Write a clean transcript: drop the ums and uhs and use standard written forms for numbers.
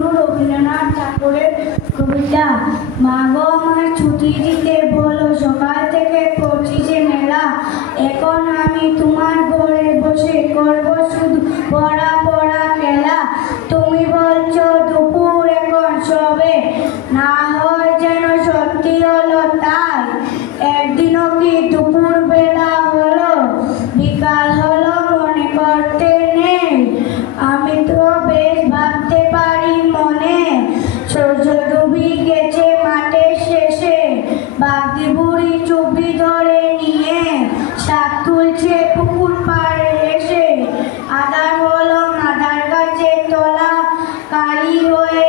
রবীন্দ্রনাথ ঠাকুরের কবিতা। মা গো আমায় ছুটি দিতে বলো, সকাল থেকে পড়ছি মেলা। এখন আমি তোমার ঘরে বসে করব শুধু পড়া পড়া খেলা। তুমি বলছো দুপুর এখন সবে, না হয় যেন সত্যি হলো তাই। একদিনও কি দুপুর বেলা হলো, বিকাল হলো মনে করতে নেই। আমি তো বেশ ভাবতে পারি মনে, সূর্য ডুবি গেছে মাঠের শেষে। বাগদি বুড়ি চুপড়ি ধরে নিয়ে শাক তুলছে পুকুর পাড়ে এসে। আধার হলো মাদার গাছের তলা, কালি হয়ে